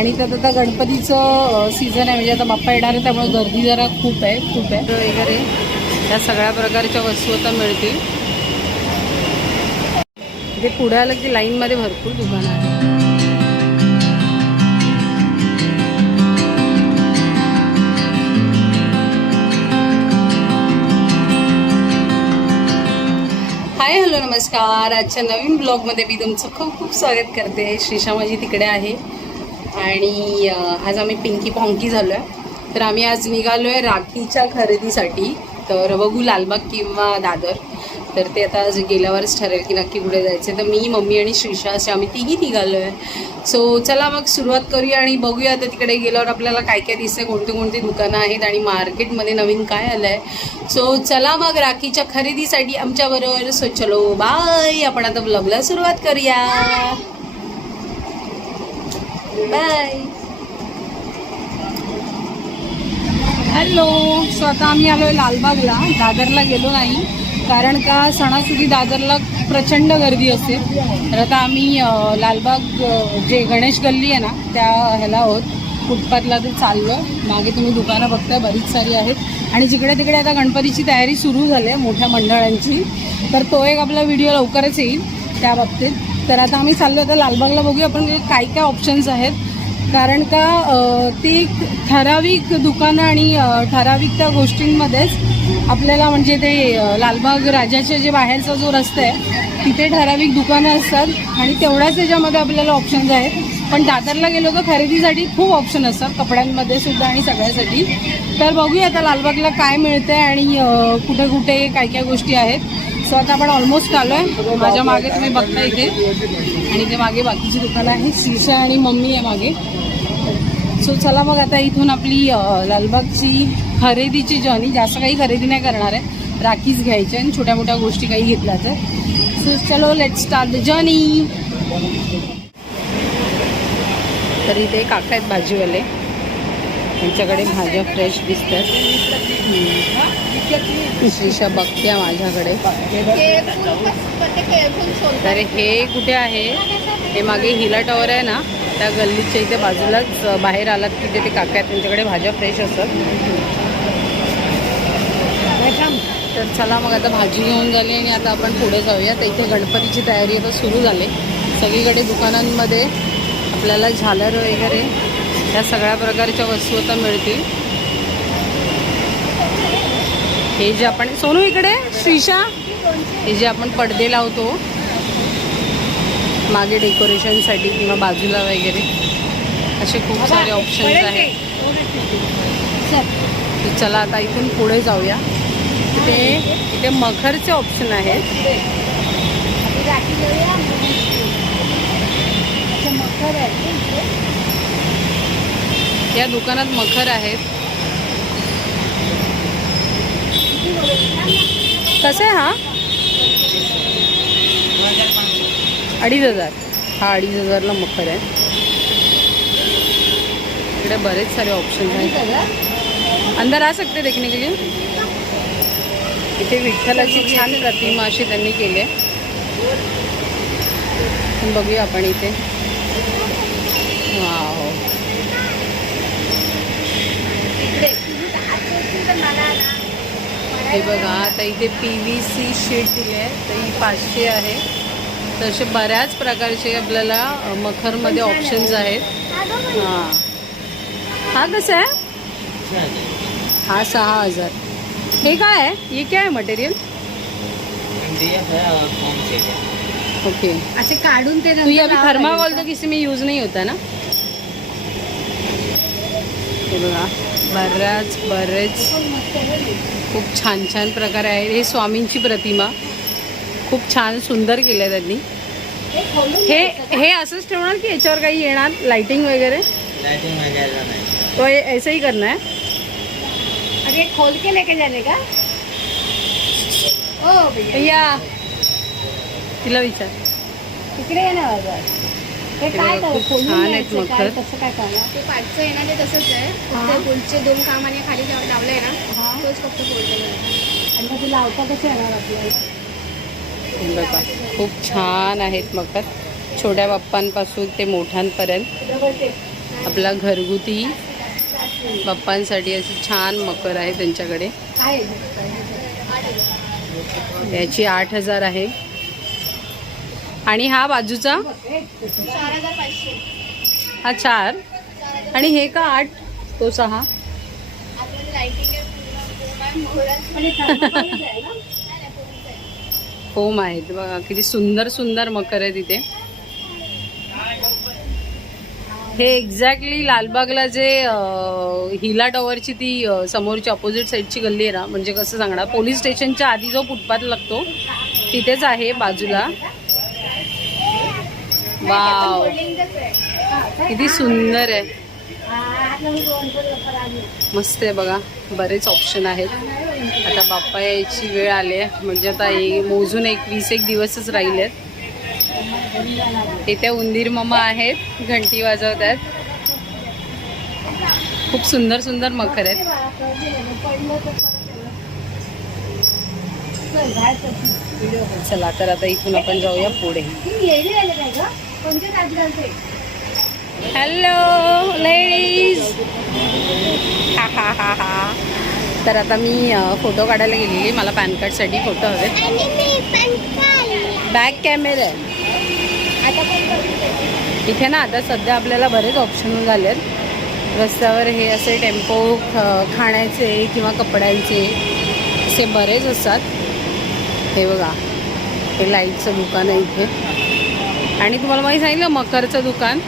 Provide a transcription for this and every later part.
आणि त्यात आता गणपतीचं सीझन आहे, म्हणजे आता बाप्पा येणार आहे, त्यामुळे गर्दी जरा खूप आहे वगैरे या सगळ्या प्रकारच्या वस्तू आता मिळतील. इथे पुढे आलं की लाईनमध्ये भरपूर दुकानं आहेत. हाय हॅलो नमस्कार. आजच्या नवीन ब्लॉगमध्ये मी तुमचं खूप खूप स्वागत करते. श्रीषा माझी तिकडे आहे आणि आज आम्ही पिंकी पॉंकी झालो आहे. तर आम्ही आज निघालो आहे राखीच्या खरेदीसाठी. तर बघू लालबाग किंवा दादर. तर ते आता आज गेल्यावरच ठरेल की नक्की कुठे जायचं. तर मी, मम्मी आणि श्रीषा असे आम्ही तिघी निघालो आहे. सो चला मग सुरुवात करूया आणि बघूया आता तिकडे गेल्यावर आपल्याला काय काय दिसते, कोणती कोणती दुकानं आहेत आणि मार्केटमध्ये नवीन काय आलं आहे. सो चला मग राखीच्या खरेदीसाठी आमच्याबरोबर. सो चलो बाय. आपण आता ब्लॉगला सुरुवात करूया. बाय. हॅलो. सो आता आम्ही आलो आहे लालबागला. दादरला गेलो नाही कारण का सणासुदी दादरला प्रचंड गर्दी असते. तर आता आम्ही लालबाग जे गणेश गल्ली आहे ना त्या ह्याला आहोत, फुटपाथला ते चाललो. मागे तुम्ही दुकानं बघताय बरीच सारी आहेत आणि जिकडे तिकडे आता गणपतीची तयारी सुरू झाली आहे मोठ्या मंडळांची. तर तो एक आपला व्हिडिओ लवकरच येईल त्या बाबतीत. तर आता आम्ही चाललो आता लालबागला. बघूया आपण काय काय ऑप्शन्स आहेत, कारण का ती ठराविक दुकानं आणि ठराविक त्या गोष्टींमध्येच आपल्याला म्हणजे ते लालबाग राजाचे जे बाहेरचा जो रस्ता आहे तिथे ठराविक दुकानं असतात आणि तेवढ्याच याच्यामध्ये आपल्याला ऑप्शन्स आहेत. पण दादरला गेलो तर खरेदीसाठी खूप ऑप्शन असतात, कपड्यांमध्ये सुद्धा आणि सगळ्यासाठी. तर बघूया आता लालबागला काय मिळतं आहे आणि कुठे कुठे काय काय गोष्टी आहेत. सो आता आपण ऑलमोस्ट आलो आहे. माझ्या मागे तुम्ही बघता इथे आणि ते मागे बाकीची दुकानं आहेत. श्रीषा आणि मम्मी आहे मागे. सो चला मग आता इथून आपली लालबागची खरेदीची जर्नी. जास्त काही खरेदी नाही करणार आहे, राखीच घ्यायची आणि छोट्या मोठ्या गोष्टी काही घेतल्या तर. सो चलो लेट स्टार्ट द जर्नी. तर इथे काका आहेत भाजीवाले, त्यांच्याकडे भाज्या फ्रेश दिसतात. श्रीषा बघते माझ्याकडे. तर हे कुठे आहे, हे मागे हिला टॉवर आहे ना त्या गल्लीच्या इथे बाजूलाच बाहेर आलात की ते काका आहेत, त्यांच्याकडे भाज्या फ्रेश असतात. तर चला मग आता भाजी घेऊन झाली आणि आता आपण पुढे जाऊया. तर इथे गणपतीची तयारी आता सुरू झाली. सगळीकडे दुकानांमध्ये आपल्याला झालर वगैरे या सगळ्या प्रकारच्या वस्तू आता मिळतील. हे जे आपण सोनू इकडे श्रीषा, हे जे आपण पडदे लावतो मागे डेकोरेशनसाठी किंवा बाजूला वगैरे, असे खूप सारे ऑप्शन्स आहेत. तर चला आता इथून पुढे जाऊया. इथे मखरचे ऑप्शन आहेत. या दुकानात मखर आहेत. कसं आहे हा? 2500. हा 2500ला मखर आहे. इकडे बरेच सारे ऑप्शन आहेत. अंदर आ सकते देखने के लिए. इथे विठ्ठलाची छान प्रतिमा अशी त्यांनी केली आहे. बघूया आपण इथे. वाव. हे बघा आता इथे PVC शीट दिली आहे, तर ही 500 आहे. तर असे बऱ्याच प्रकारचे आपल्याला मखरमध्ये ऑप्शन्स आहेत. हां, हा कसा आहे? हा 6000. हे काय आहे? ये क्या है मटेरियल? ओके. ऐसे काढून ते तो ये अभी थर्माकोल तो किसी में यूज नहीं होता ना. हे बघा बरेच खूप छान छान प्रकार आहेत. हे स्वामींची प्रतिमा खूप छान सुंदर केलं आहे त्यांनी. हे असंच ठेवणार की याच्यावर काही येणार लाइटिंग वगैरे? तो ऐसे ही करना है. अरे खोल के लेके जाने का. ओ भैया तिला विचार. तिकडे ये ना बाबा. ते काय खूप छान आहेत मखर. कसं काय करणार? ते पाठचं येणार ते तसंच आहे. ते पुढचे 2 कामाने खाली लावलंय ना, तोच फक्त फोल्डेबल आहे. आणि मग ते लावता कसं येणार आपल्याला? बघा खूप छान आहेत मखर, छोट्या बाप्पांपासून ते मोठ्यांपर्यंत. आपला घरगुती बाप्पांसाठी अशी छान मकर आहे त्यांच्याकडे. याची 8,000 आहे. आणि हा बाजूचा 4,500. हा 4 आणि हे का 8 तो 6. आपल्याला लाइटिंग आहे पूर्ण. होम आहेत बघा किती सुंदर सुंदर मकर आहे तिथे. हे एक्झॅक्टली लालबागला जे हिला टॉवरची ती समोरची ऑपोजिट साईडची गल्ली आहे ना, म्हणजे कसं सांगणार, पोलीस स्टेशनच्या आधी जो फुटपाथ लागतो तिथेच आहे बाजूला. वाव किती सुंदर आहे, मस्त आहे बघा. बरेच ऑप्शन आहेत. आता बाप्पा यायची वेळ आली आहे, म्हणजे आता मोजून 21 दिवसच राहिलेत. इथे उंदीर मामा आहेत, घंटी वाजवत आहेत. खूप सुंदर सुंदर मकर आहेत. चला तर आता इथून आपण जाऊया पुढे. Hello ladies. हा हा हा हा. तर आता मी फोटो काढायला गेलेली, मला पॅन कार्डसाठी फोटो हवे. बॅक कॅमेरा आहे इथे ना. आता सध्या आपल्याला बरेच ऑप्शन झालेत रस्त्यावर. हे असे टेम्पो खाण्याचे किंवा कपड्यांचे असे बरेच असतात. हे बघा, हे लाईटचं दुकान आहे इथे. आणि तुम्हाला माहिती सांगितलं मकरचं दुकान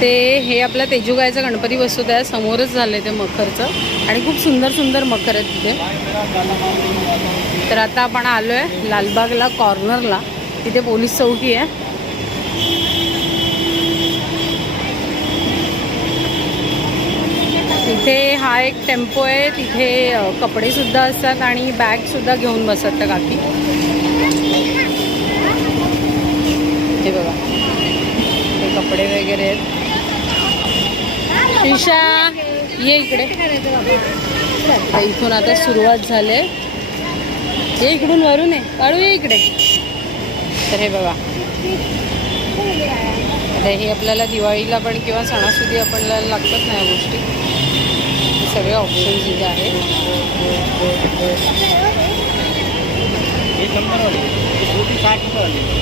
ते हे आपल्या तेजुगायचा गणपती बसवत आहे, समोरच झालं ते मकरचं. आणि खूप सुंदर सुंदर मकर आहेत तिथे. तर आता आपण आलो आहे लालबागला कॉर्नरला, तिथे पोलीस चौकी आहे. तिथे हा एक टेम्पो आहे, तिथे कपडेसुद्धा असतात आणि बॅगसुद्धा घेऊन बसतात त्या काकी. हे बघा, हे कपडे वगैरे आहेत. ईशा ये इकडे. तर इथून आता सुरुवात झाली. हे इकडून वरून आहे, काढू ये इकडे. तर हे बघा, हे आपल्याला दिवाळीला पण किंवा सणासुदी आपल्याला लागतात ना या गोष्टी. सगळे ऑप्शन्स इथे आहेत.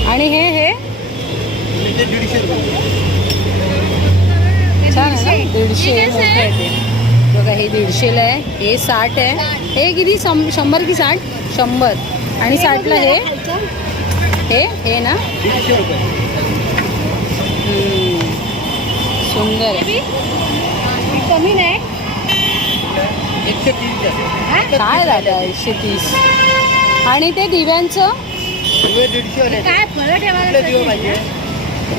आणि हे छान आहे ना, 150 मोठं आहे ते बघा. हे 150ला आहे, हे 60 आहे. हे किती 100 की 60? 100. आणि 60ला हे ना 150 रुपये. सुंदर आहे. कमी नाही 130. काय दादा 130. आणि ते दिव्यांचं काय फळं ठेवायला पाहिजे.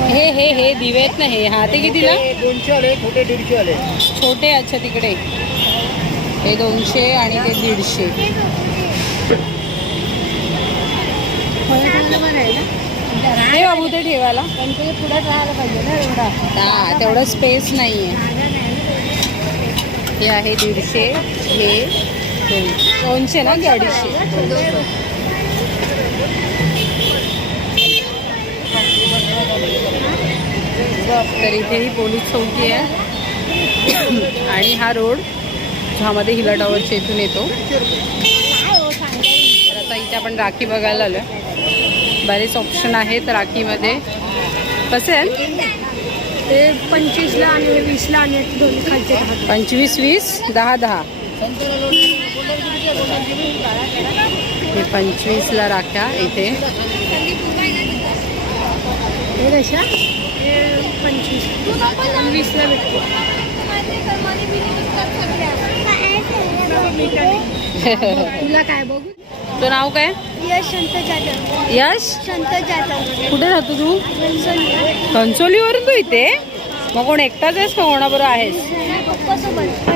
हे दिवे आहेत ना, हे हा ते कितीला? 200 आले, छोटे 150 आले. छोटे. अच्छा, तिकडे हे 200 आणि ते 150. हे बाबू ते ठेवायला पुढे राहायला पाहिजे ना एवढा. हा, तेवढं स्पेस नाही आहे. हे आहे 150, हे 200 ना की 250? तर इथे ही पोलीस चौकी आहे. आणि हा रोड ज्यामध्ये हिला टॉवरच्या इथून येतो. तर आता इथे आपण राखी बघायला आलो. बरेच ऑप्शन आहेत राखीमध्ये. कसे आहेत ते 25ला आणि 20ला आणि दोन्ही खालचे 25, 20, 10, 10. हे 25ला राख्या इथे. हे कशा 25 20ला भेटतो. तुला काय बघू. तो नाव काय? यश संत जाधव. यश संत जाधव. कुठे राहतो तू? कणसोलीवरून तू इथे? मग कोण एकटाच आहेस का कोणाबरोबर आहेस? पप्पासोबत.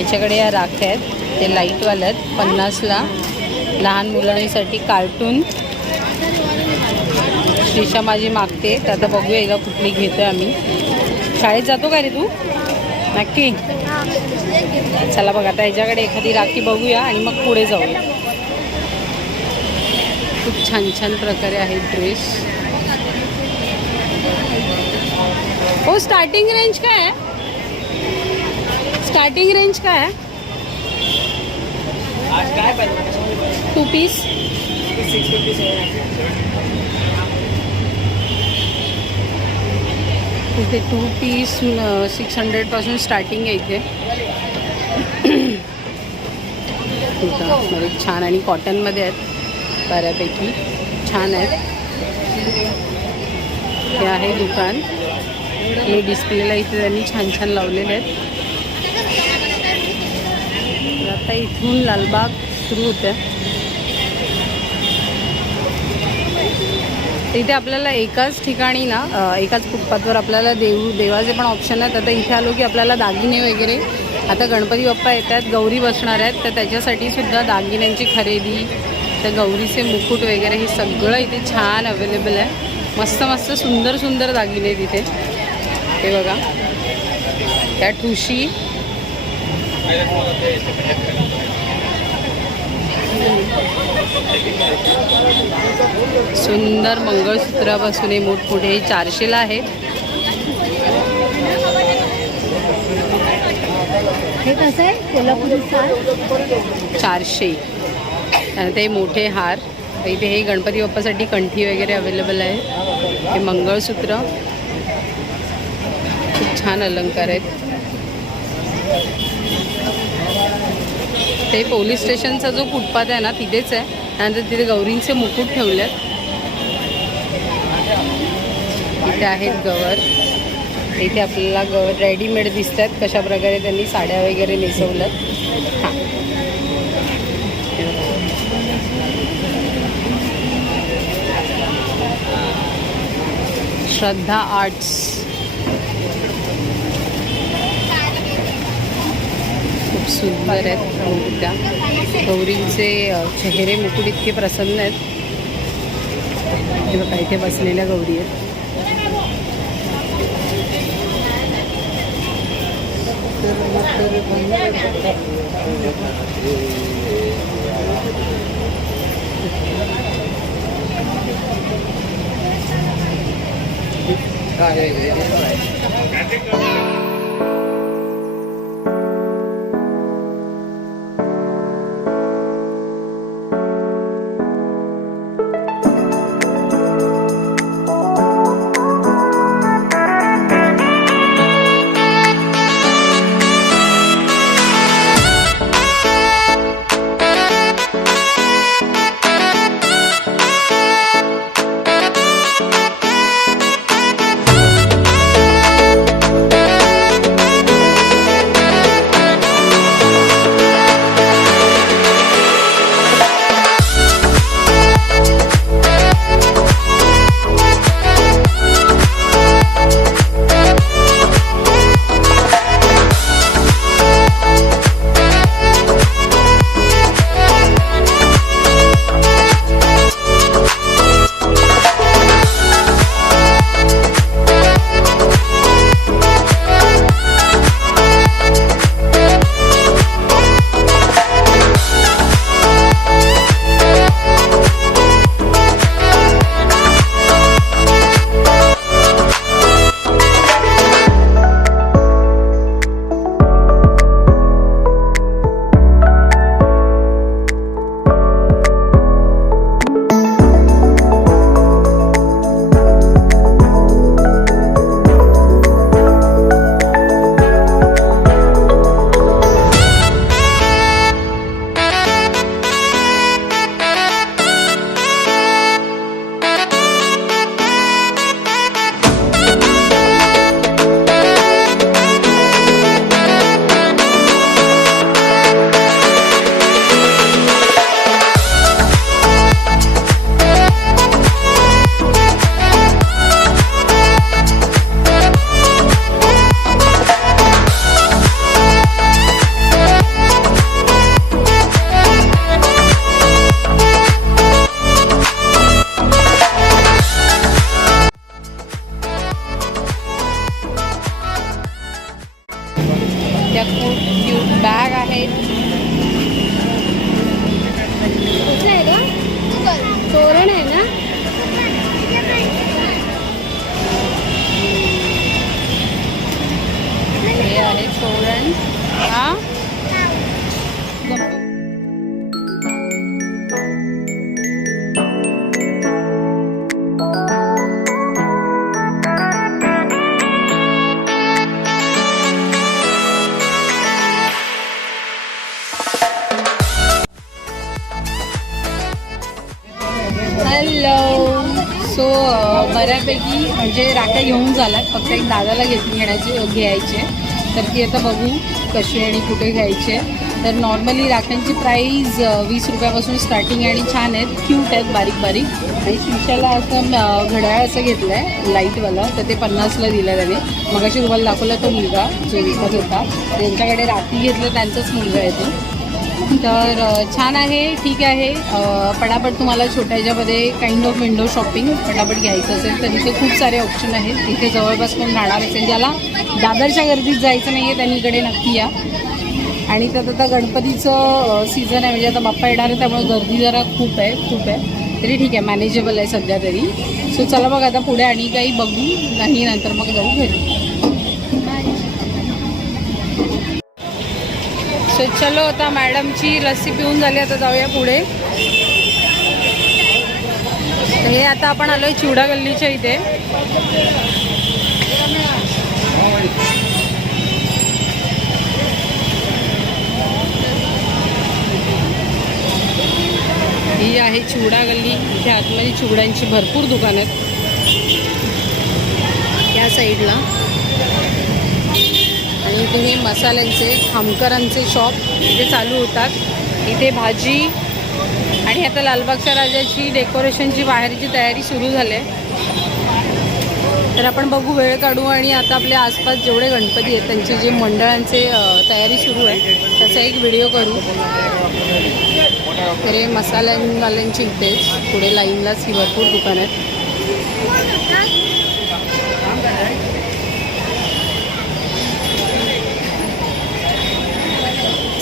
याच्याकडे या राख्या आहेत, ते लाईटवाल्या आहेत. 50ला. लहान मुलांसाठी कार्टून. श्रीषा माझी मागते, तर आता बघूया हिला कुठली घेतोय आम्ही. शाळेत जातो का रे तू? नक्की. चला बघा, आता याच्याकडे एखादी राखी बघूया आणि मग पुढे जाऊया. खूप छान छान प्रकारे आहेत ड्रेस. हो स्टार्टिंग रेंज काय आहे? स्टार्टिंग रेंज काय आहे? 2 पीस इथे 2 पीस 600 पासून स्टार्टिंग आहे इथे. छान आणि कॉटनमध्ये आहेत बऱ्यापैकी छान आहेत. हे आहे दुकान. हे डिस्प्लेला इथे त्यांनी छान छान लावलेले आहेत. आता इथून लालबाग सुरू होते. इथे आपल्याला एकाच ठिकाणी ना एकाच फुटपाथवर आपल्याला देवाचे पण ऑप्शन आहेत. आता इथे आलो की आपल्याला दागिने वगैरे, आता गणपती बाप्पा येतात, गौरी बसणार आहेत, तर त्याच्यासाठी सुद्धा दागिन्यांची खरेदी, तर गौरीचे मुकुट वगैरे हे सगळं इथे छान अवेलेबल आहे. मस्त मस्त सुंदर सुंदर दागिने आहेत इथे. हे बघा त्या ठुशी, सुंदर मंगळसूत्रापासून हे मोठमोठे 400ला आहेत. हे कसं आहे कोल्हापुरी सार? 400. ते मोठे हार इथे. हे गणपती बाप्पासाठी कंठी वगैरे अवेलेबल आहे. हे मंगळसूत्र खूप छान अलंकार आहेत. ते पोलीस स्टेशनचा जो फुटपाथ आहे ना तिथेच आहे. त्यानंतर तिथे गौरींचे मुकुट ठेवले आहेत. इथे आहेत गवर. इथे आपल्याला गवर रेडीमेड दिसत आहेत कशा प्रकारे त्यांनी साड्या वगैरे नेसवल्यात. हां श्रद्धा आर्ट्स. खूप सुंदर आहेत मूर्त्या. गौरींचे चेहरे मुकुट इतके प्रसन्न आहेत. हे बघा इथे बसलेल्या गौरी आहेत. तोरण आहे ना. हा हॅलो. सो बऱ्यापैकी म्हणजे राख्या घेऊन झाल्यात, फक्त एक दादाला घ्यायचे. तर ती आता बघू कशी आणि कुठे घ्यायचे. तर नॉर्मली राख्यांची प्राईस 20 रुपयापासून स्टार्टिंग आणि छान आहेत, क्यूट आहेत, बारीक बारीक. आणि शिशाला असं घड्याळ असं घेतलं आहे लाईटवालं, तर ते 50ला दिलं त्याने. मगाशी तुम्हाला दाखवला तो मुलगा जो विकत होता, ज्यांच्याकडे राखी घेतलं त्यांचाच मुलगा आहे तो. तर छान आहे, ठीक आहे. पटापट तुम्हाला छोट्या ह्याच्यामध्ये काइंड ऑफ विंडो शॉपिंग पटापट घ्यायचं असेल तर इथे खूप सारे ऑप्शन आहेत. इथे जवळपास कोण राहणार असेल, ज्याला दादरच्या गर्दीत जायचं नाही आहे त्यांनी इकडे नक्की या. आणि त्यात आता गणपतीचं सीझन आहे, म्हणजे आता बाप्पा येणार आहे, त्यामुळे गर्दी जरा खूप आहे. तरी ठीक आहे, मॅनेजेबल आहे सध्या तरी. सो चला बघ आता पुढे आणि काही बघू, नाही नंतर मग जाऊ घरी. सो चलो, आता मॅडमची लस्सी पिऊन झाली, आता जाऊया पुढे. हे आता आपण आलोय चिवडा गल्लीच्या इथे. ही आहे चिवडा गल्ली. इथे आतमध्ये चिवड्यांची भरपूर दुकानं आहेत या साईडला. आणि इथे हे मसाल्यांचे, खामकरांचे शॉप इथे चालू होतात. इथे भाजी आणि आता लालबागच्या राजाची डेकोरेशनची बाहेरची तयारी सुरू झाली आहे. तर आपण बघू, वेळ काढू आणि आता आपल्या आसपास जेवढे गणपती आहेत त्यांचे जे मंडळांचे तयारी सुरू आहे त्याचा एक व्हिडिओ करू. तर हे मसाल्यांवाल्यांची इथेच पुढे लाईनलाच ही भरपूर दुकानं आहेत.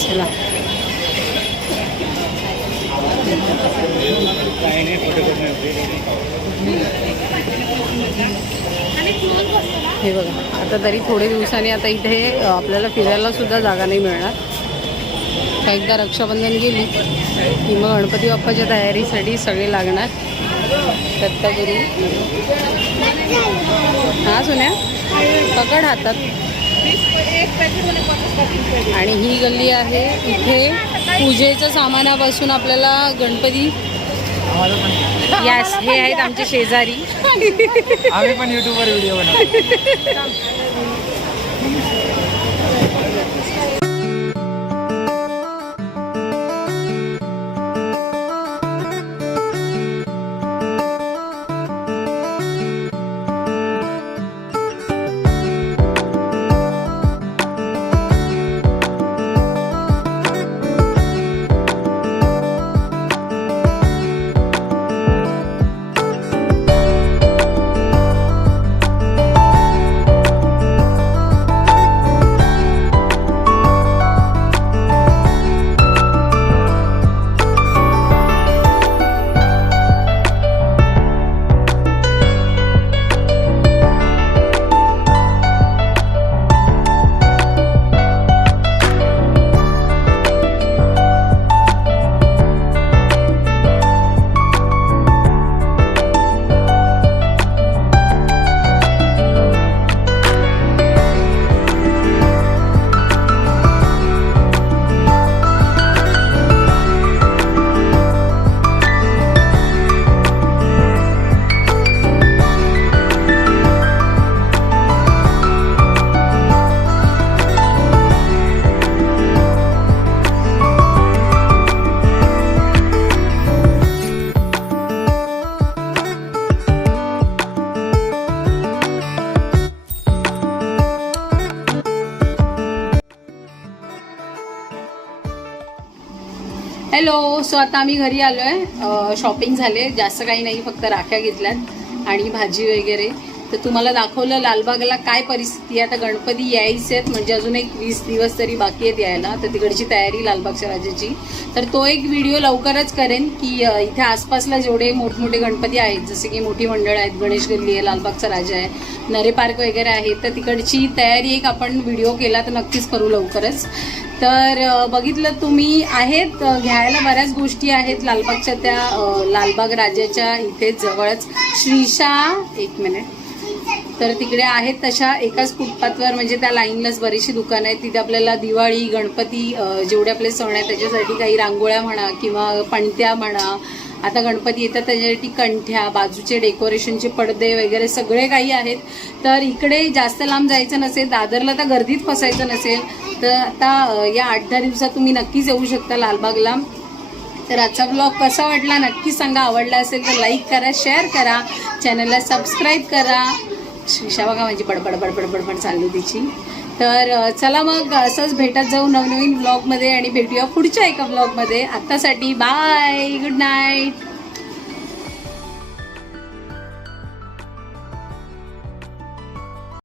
चला, हे बघा, आता तरी थोडे दिवसांनी आता इथे आपल्याला फिरायला सुद्धा जागा नाही मिळणार. एकदा रक्षाबंधन गेली की मग गणपती बाप्पाच्या तयारीसाठी सगळे लागणार. दत्तगुरू, हा सोन्या पकड हातात. आणि ही गल्ली आहे, इथे पूजेच्या सामानापासून आपल्याला गणपती. यस, हे आहेत आमचे शेजारी. आम्ही पण यूट्यूबवर व्हिडिओ बनवतो. हॅलो. सो आता आम्ही घरी आलो आहे. शॉपिंग झाले, जास्त काही नाही, फक्त राख्या घेतल्यात आणि भाजी वगैरे. तर तुम्हाला दाखवलं लालबागला काय परिस्थिती आहे. आता गणपती यायचे आहेत, म्हणजे अजून एक 20 दिवस तरी बाकी आहेत यायला. तर तिकडची तयारी लालबागच्या राजाची, तर तो एक व्हिडिओ लवकरच करेन की इथे आसपासला जेवढे मोठमोठे गणपती आहेत, जसे की मोठी मंडळ आहेत, गणेश गल्ली आहे, लालबागचा राजा आहे, नरे पार्क वगैरे आहे, तर तिकडची तयारी एक आपण व्हिडिओ केला तर नक्कीच करू लवकरच. तर बघितलं तुम्ही, आहेत घ्यायला बऱ्याच गोष्टी आहेत लालबागच्या. त्या लालबाग राजाच्या इथे जवळच श्रीशा, एक मिनिट, तर तिकडे आहेत तशा एकाच फुटपाथवर, म्हणजे त्या लाईनलाच बरीचशी दुकानं आहेत. तिथे आपल्याला दिवाळी, गणपती, जेवढे आपले सण आहेत त्याच्यासाठी काही रांगोळ्या म्हणा किंवा पणत्या म्हणा, आता गणपती येतात त्याच्यासाठी कंठ्या, बाजूचे डेकोरेशनचे पडदे वगैरे सगळे काही आहेत. तर इकडे जास्त लांब जायचं नसेल, दादरला तर गर्दीत फसायचं नसेल, तर आता या 8-10 दिवसात तुम्ही नक्कीच येऊ शकता लालबागला. तर आजचा ब्लॉग कसा वाटला नक्की सांगा. आवडला असेल तर लाईक करा, शेअर करा, चॅनलला सबस्क्राईब करा. श्रीशा बघा माझी बडबड बडबड बडबड चालली तिची. तर चला मग असंच भेटत जाऊ नवनवीन ब्लॉगमध्ये आणि भेटूया पुढच्या एका ब्लॉगमध्ये. आत्तासाठी बाय, गुड नाईट.